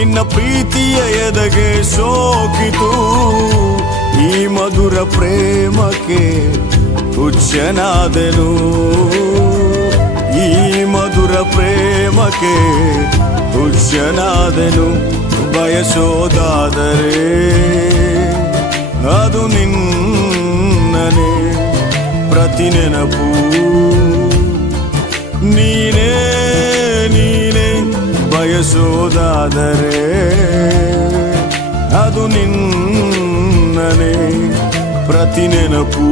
ನಿನ್ನ ಪ್ರೀತಿಯ ಎದೆಗೆ ಸೋಕಿತು. ಈ ಮಧುರ ಪ್ರೇಮಕ್ಕೆ ಹುಚ್ಚನಾದೆನು. ಈ ಮಧುರ ಪ್ರೇಮಕ್ಕೆ ಹುಚ್ಚನಾದೆನು. ಬಯಸೋದಾದರೆ ಅದು ನಿನ್ನನೆ, ಪ್ರತಿ ನೆನಪು ನೀನೇ ನೀನೇ. ಬಯಸೋದಾದರೆ ಅದು ನಿನ್ನನೆ, ಪ್ರತಿ ನೆನಪು